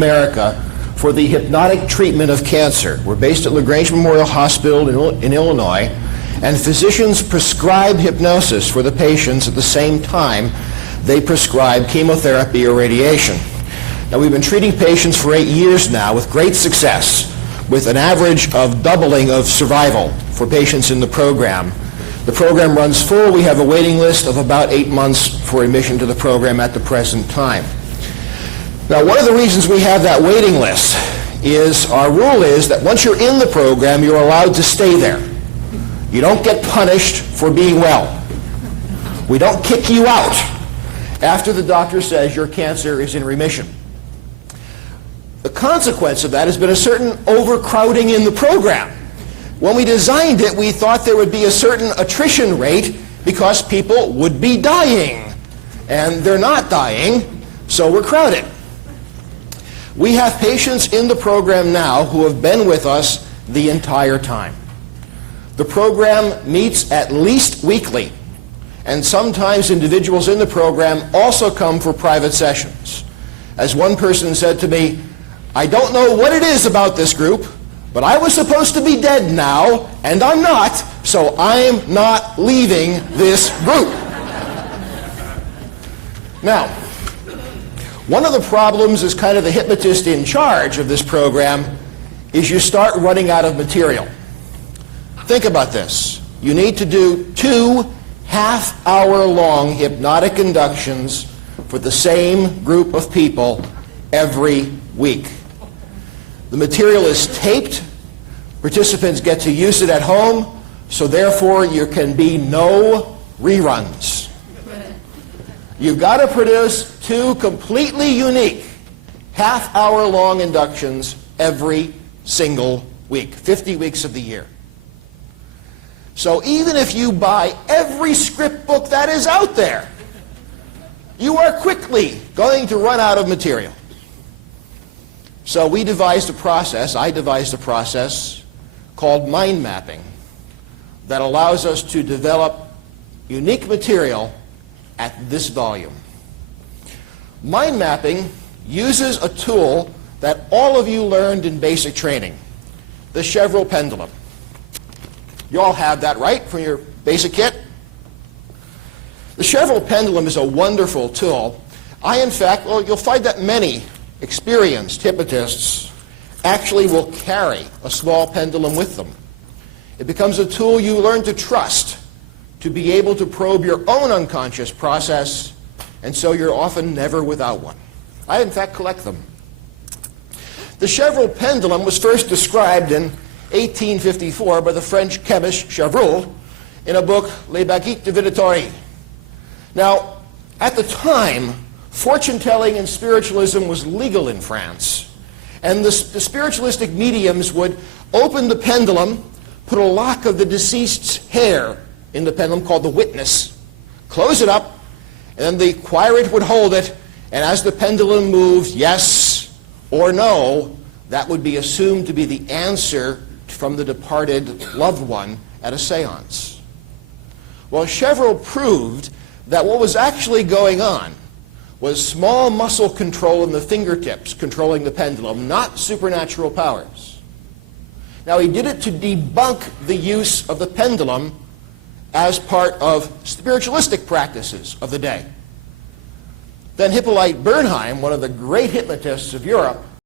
America for the hypnotic treatment of cancer. We're based at LaGrange Memorial Hospital in Illinois, and physicians prescribe hypnosis for the patients at the same time they prescribe chemotherapy or radiation. Now, we've been treating patients for 8 years now with great success, with an average of doubling of survival for patients in the program. The program runs full. We have a waiting list of about 8 months for admission to the program at the present time. Now, one of the reasons we have that waiting list is our rule is that once you're in the program, you're allowed to stay there. You don't get punished for being well. We don't kick you out after the doctor says your cancer is in remission. The consequence of that has been a certain overcrowding in the program. When we designed it, we thought there would be a certain attrition rate because people would be dying. And they're not dying, so we're crowded. We have patients in the program now who have been with us the entire time. The program meets at least weekly, and sometimes individuals in the program also come for private sessions. As one person said to me, "I don't know what it is about this group, but I was supposed to be dead now, and I'm not, so I'm not leaving this group." Now, one of the problems as kind of the hypnotist in charge of this program is you start running out of material. Think about this. You need to do 2 half-hour-long hypnotic inductions for the same group of people every week. The material is taped. Participants get to use it at home, so therefore there can be no reruns. You've got to produce 2 completely unique half-hour-long inductions every single week, 50 weeks of the year. So even if you buy every script book that is out there, you are quickly going to run out of material. So I devised a process called mind mapping that allows us to develop unique material at this volume. Mind mapping uses a tool that all of you learned in basic training, the Chevreul pendulum. You all have that, right, from your basic kit? The Chevreul pendulum is a wonderful tool. You'll find that many experienced hypnotists actually will carry a small pendulum with them. It becomes a tool you learn to trust, to be able to probe your own unconscious process, and so you're often never without one. I, in fact, collect them. The Chevreul pendulum was first described in 1854 by the French chemist Chevreul in a book, Les Baguettes Divinatoires. Now, at the time, fortune-telling and spiritualism was legal in France, and the spiritualistic mediums would open the pendulum, put a lock of the deceased's hair in the pendulum called the witness, close it up, and then the quirate would hold it, and as the pendulum moved yes or no, that would be assumed to be the answer from the departed loved one at a seance. Well, Chevreul proved that what was actually going on was small muscle control in the fingertips controlling the pendulum, not supernatural powers. Now, he did it to debunk the use of the pendulum as part of spiritualistic practices of the day. Then Hippolyte Bernheim, one of the great hypnotists of Europe,